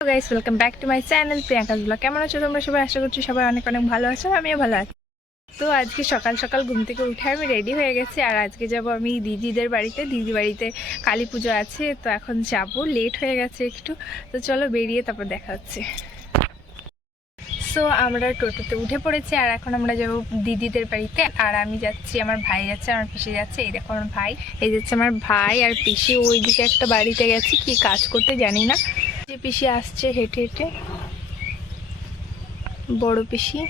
Guys welcome back to my channel Priyanka blog কেমন আছো তোমরা সবাই? আশা করছি সবাই অনেক অনেক ভালো আছো, আমিও ভালো আছি। তো আজকে সকাল সকাল ঘুম থেকে উঠে আমি রেডি হয়ে গেছি, আর আজকে যাব আমি দিদিদের বাড়িতে। দিদি বাড়িতে কালী পুজো আছে, তো এখন যাব লেট হয়ে গেছে একটু। তো চলো বেরিয়ে তারপর দেখা হচ্ছে। সো আমরা টোটোতে উঠে পড়েছি, আর এখন আমরা যাব দিদিদের বাড়িতে। আর আমি যাচ্ছি, আমার ভাই যাচ্ছে, আমার পিসি যাচ্ছে। এই দেখো আমার ভাই, এই যাচ্ছে আমার ভাই আর পিসি। ওইদিকে একটা বাড়িতে গেছি, কি কাজ করতে জানি না। পিসি আসছে হেঁটে হেঁটে। বড় পিসি।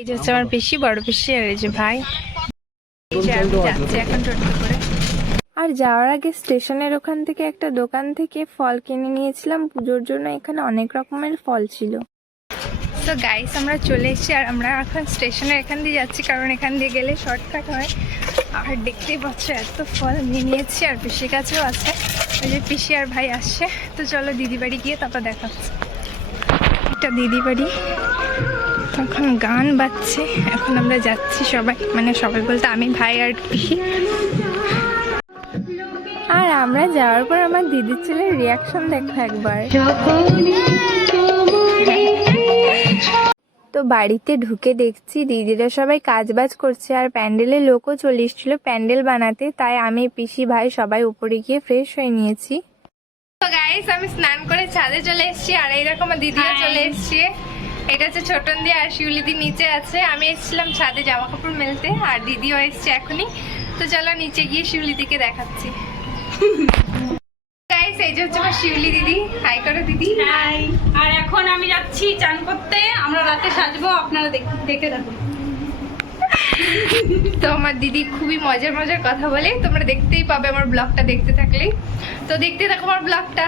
এই যে হচ্ছে আমার পিসি বড় পিসি আর এই যে ভাই। এখন টোটো করে। আর যাওয়ার আগে স্টেশনের ওখান থেকে একটা দোকান থেকে ফল কিনে নিয়েছিলাম। পুজোর জন্য এখানে অনেক রকমের ফল ছিল। তো গাইস আমরা চলে এসেছি আর আমরা এখন স্টেশনের এখান দিয়ে যাচ্ছি, কারণ এখান দিয়ে গেলে শর্টকাট হয়। আর দেখতেই পাচ্ছ, এত ফল নিয়ে নিয়েছি আর পিসির কাছেও আছে। ওই যে পিসি আর ভাই আসছে। তো চলো দিদি বাড়ি গিয়ে তারপর দেখাচ্ছি। একটা দিদি বাড়ি। তখন গান বাজছে। এখন আমরা যাচ্ছি সবাই। মানে সবাই বলতে আমি ভাই আর পিসি। আর আমরা যাওয়ার পর আমার দিদির ছেলের রিয়াকশন দেখো একবার। তো বাড়িতে ঢুকে দেখছি দিদিরা সবাই কাজবাজ করছে আর প্যান্ডেলের লোকও চলে এসেছিল প্যান্ডেল বানাতে তাই আমি পিসি ভাই সবাই উপরে গিয়ে ফ্রেশ হয়ে নিয়েছি। তো গাইস আমি স্নান করে ছাদে চলে এসেছি আর এইরকম আমার দিদিও চলে এসেছে। এটা হচ্ছে ছোটন দি আর শিউলিদি নিচে আছে। আমি এসেছিলাম ছাদে জামা কাপড় মেলতে আর দিদিও এসছে এখনই। তো চলো নিচে গিয়ে শিউলিদিকে দেখাচ্ছি। এই যে হচ্ছে আমার শিউলি দিদি। হাই করো দিদি। হাই আর এখন আমি যাচ্ছি চান করতে। আমরা রাতে সাজবো আপনারা দেখ- দেখে থাকুন তো আমার দিদি খুবই মজার মজার কথা বলে। তোমরা দেখতেই পাবে আমার ব্লগটা দেখতে থাকলেই তো দেখতে থাকো আমার ব্লগটা।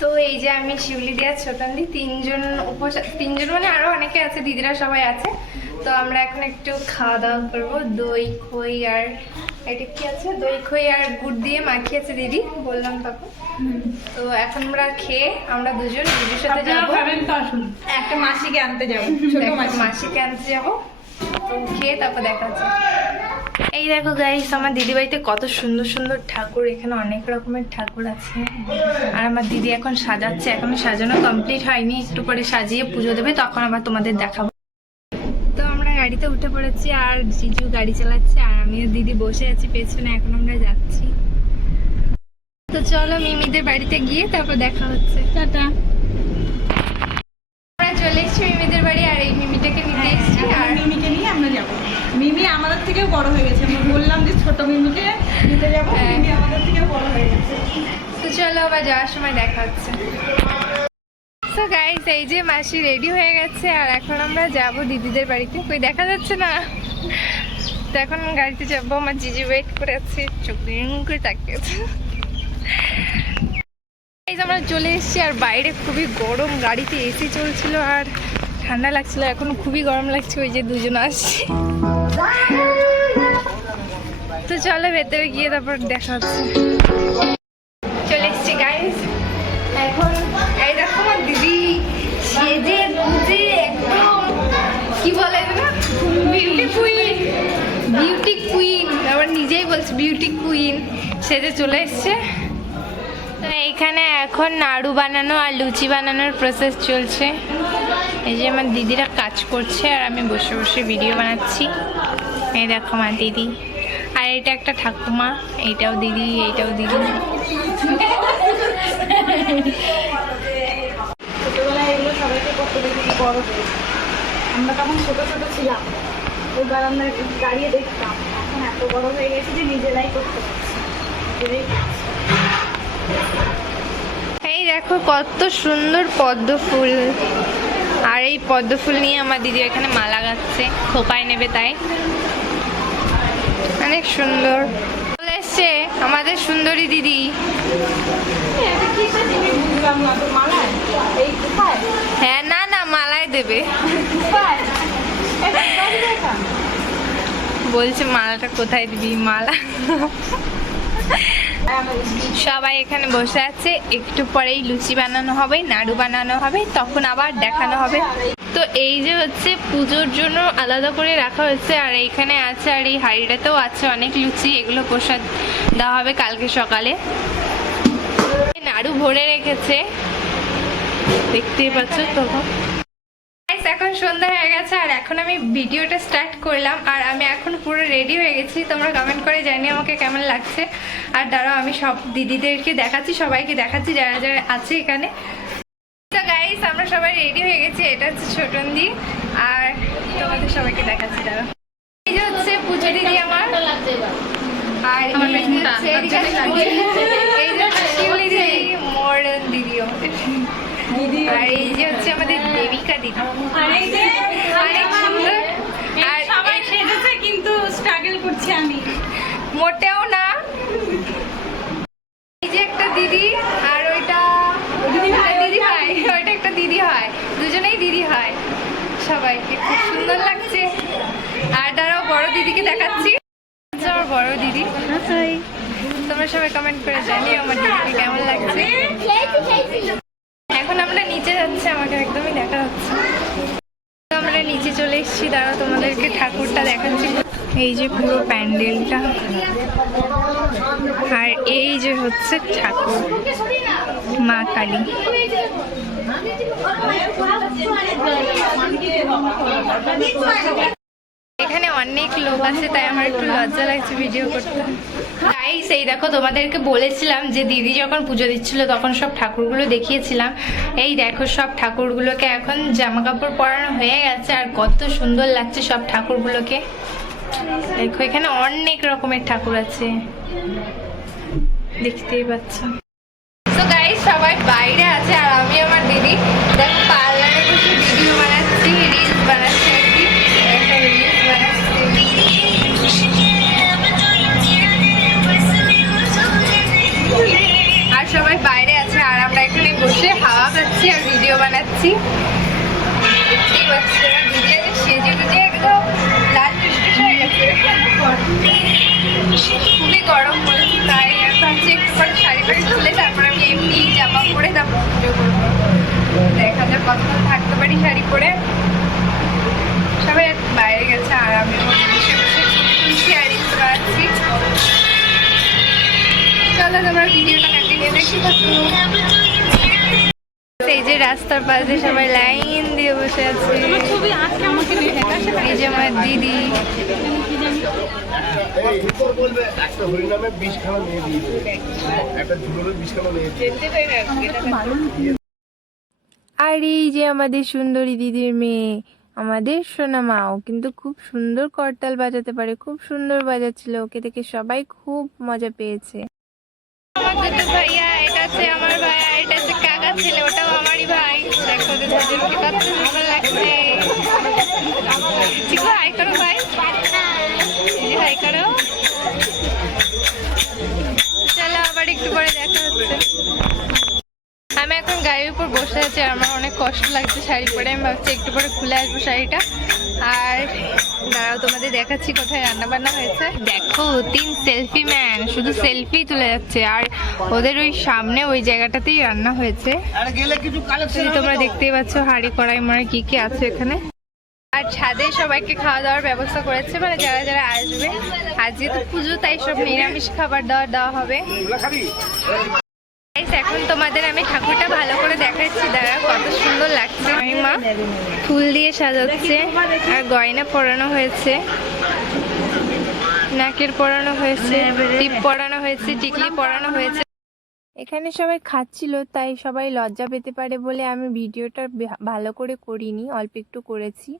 তো এই যে আমি শিউলি দিয়া ছোটান্দি তিনজন উপোস তিনজন মানে আরও অনেকে আছে দিদিরা সবাই আছে। তো আমরা এখন একটু খাওয়া দাওয়া করব দই খই আর এটা কি আছে? দই খই আর গুড় দিয়ে মাখিয়েছে দিদি বললাম তখন তো এখন আমরা খেয়ে আমরা দুজন দিদির সাথে যাব। একটা মাসিকে আনতে যাব ছোট মাসিকে আনতে যাব। তো খেয়ে তারপর দেখা যাচ্ছে এই দেখো গাইস আমার দিদি বাড়িতে কত সুন্দর সুন্দর ঠাকুর এখানে অনেক রকমের ঠাকুর আছে। আর আমার দিদি এখন সাজাচ্ছে এখনও সাজানো কমপ্লিট হয়নি একটু পরে সাজিয়ে পুজো দেবে তখন আবার তোমাদের দেখাবো। গাড়িতে উঠে পড়েছি আর জিজু গাড়ি চালাচ্ছে আর আমিও দিদি বসে আছি পেছনে এখন আমরা যাচ্ছি। তো চলো মিমিদের বাড়িতে গিয়ে তারপর দেখা হচ্ছে। টাটা। আমরা চলে এসেছি মিমিদের বাড়ি আর এই মিমিটাকে নিতে এসেছি আর মিমিকে নিয়ে আমরা যাব। মিমি আমাদের থেকেও বড় হয়ে গেছে। আমরা বললাম যে ছোট মিমিকে নিতে যাব। হ্যাঁ। মিমি আমাদের থেকেও বড় হয়ে গেছে। তো চলো আবার যাওয়ার সময় দেখা হচ্ছে। তো গাইস এই যে মাসি রেডি হয়ে গেছে, আর এখন আমরা যাব দিদিদের বাড়িতে। কই, দেখা যাচ্ছে না? তো এখন গাড়িতে যাব। আমার জিজি ওয়েট করে আছে চোখ করে তাকিয়ে আছে আমরা চলে এসেছি, আর বাইরে খুবই গরম, গাড়িতে এসি চলছিল, আর ঠান্ডা লাগছিল, এখন খুবই গরম লাগছে, ওই যে দুজন আসছে। তো চলো, ভেতরে গিয়ে তারপর দেখা হচ্ছে। কুইন সেজে চলে এসছে। তো এইখানে এখন নাড়ু বানানো আর লুচি বানানোর প্রসেস চলছে। এই যে আমার দিদিরা কাজ করছে আর আমি বসে বসে ভিডিও বানাচ্ছি। এই দেখো আমার দিদি। আর এটা একটা ঠাকুমা, এইটাও দিদি এইটাও দিদি। আমরা তখন ছোট ছোট ছিলাম। ওই বারান্দায় দাঁড়িয়ে দেখতাম। এত বড় হয়ে গেছে যে নিজেরাই করতে পারছি এই দেখো কত সুন্দর পদ্ম ফুল। আর এই পদ্ম ফুল নিয়ে আমার দিদি এখানে মালা গাচ্ছে খোপায় নেবে তাই। অনেক সুন্দর। চলে এসছে আমাদের সুন্দরী দিদি। হ্যাঁ না না মালায় দেবে কোথায় এটা কোথায় দেখা? বলছে, মালাটা কোথায় দিবি? মালা? সবাই এখানে বসে আছে। একটু পরেই লুচি বানানো হবে, নাড়ু বানানো হবে, তখন আবার দেখানো হবে। তো এই যে হচ্ছে পুজোর জন্য আলাদা করে রাখা হয়েছে, আর এইখানে আছে, আর এই হাড়িটাতেও আছে অনেক লুচি, এগুলো প্রসাদ দেওয়া হবে কালকে সকালে। নাড়ু ভরে রেখেছে। দেখতেই পাচ্ছ তখন এখন সন্ধ্যা হয়ে গেছে, আর এখন আমি ভিডিওটা স্টার্ট করলাম। আমি এখন পুরো রেডি হয়ে গেছি। তোমরা কমেন্ট করে জানিয়ে আমাকে কেমন লাগছে। আর দাঁড়াও আমি সব দিদিদেরকে দেখাচ্ছি সবাইকে দেখাচ্ছি যারা যারা আছে এখানে। তো গাইস আমরা সবাই রেডি হয়ে গেছি। এটা হচ্ছে ছোটন্দি। আর তোমাদের সবাইকে দেখাচ্ছি দাঁড়াও। এই যে হচ্ছে পুজো দিদি আমার। আর এই যে শিউলি- দিদি দিদি আর এই যে হচ্ছে আমাদের দেবিকা দিদি। অনেক সুন্দর সবাই কিন্তু স্ট্রাগল করছি আমি। মোটেও না। এই যে একটা দিদি আর ওইটা দিদি ভাই ওইটা একটা দিদি হয়। দুজনেই দিদি হয় সবাইকে। খুব সুন্দর লাগছে। আর দাঁড়াও বড় দিদিকে দেখাচ্ছি। আমার বড় দিদি। তোমরা সবাই কমেন্ট করে জানিও আমার দিদিকে কেমন লাগছে। এখন আমরা নিচে যাচ্ছি আমাকে একদমই চলে তোমাদেরকে ঠাকুরটা দেখাচ্ছি। এই যে পুরো প্যান্ডেলটা। আর এই যে হচ্ছে ঠাকুর, মা কালী। এখানে অনেক লোক আছে, তাই আমার একটু লজ্জা লাগছে ভিডিও করতে। তাই সেই দেখো তোমাদেরকে বলেছিলাম যে দিদি যখন পুজো দিচ্ছিল তখন সব ঠাকুরগুলো দেখিয়েছিলাম। এই দেখো সব ঠাকুরগুলোকে এখন জামা কাপড় পরানো হয়ে গেছে আর কত সুন্দর লাগছে সব ঠাকুরগুলোকে। দেখো, এখানে অনেক রকমের ঠাকুর আছে। দেখতেই পাচ্ছ। তো গাইস সবাই বাইরে আছে আর আমি আমার দিদি। দেখো চলো এই যে রাস্তার পাশে সবাই লাইন দিয়ে বসে আছে। এই যে আমার দিদি। আর এই যে আমাদের সুন্দরী দিদির মেয়ে, আমাদের সোনা মাও কিন্তু খুব সুন্দর করতাল বাজাতে পারে, খুব সুন্দর বাজাচ্ছিল। ওকে দেখে সবাই খুব মজা পেয়েছে। হাই করো। চলো আবার একটু পরে দেখা হচ্ছে। আমি এখন গাড়ির উপর বসে আছি আর আমার অনেক কষ্ট লাগছে শাড়ি পরে। আমি ভাবছি একটু পরে খুলে আসব শাড়িটা। আর দাঁড়াও তোমাদের দেখাচ্ছি কোথায় রান্না বান্না হয়েছে। দেখো তিন সেলফি ম্যান শুধু সেলফি তুলে যাচ্ছে। আর ওদের ওই সামনে ওই জায়গাটাতেই রান্না হয়েছে। আর গেলে কিছু যদি তোমরা দেখতেই পাচ্ছ হাঁড়ি কড়াই মনে কি কি আছে এখানে। আর ছাদে সবাইকে খাওয়া দাওয়ার ব্যবস্থা করেছে মানে যারা যারা আসবে। আর যেহেতু পুজো, তাই সব নিরামিষ খাবার দাবার দেওয়া হবে। এখন তোমাদের আমি ঠাকুরটা ভালো করে দেখাচ্ছি। দাঁড়া কত সুন্দর লাগছে। মা ফুল দিয়ে সাজাচ্ছে, আর গয়না পরানো হয়েছে। নাকের পরানো হয়েছে, টিপ পরানো হয়েছে, টিকলি পরানো হয়েছে। এখানে সবাই খাচ্ছিল, তাই সবাই লজ্জা পেতে পারে বলে আমি ভিডিওটা ভালো করে করিনি, অল্প একটু করেছি।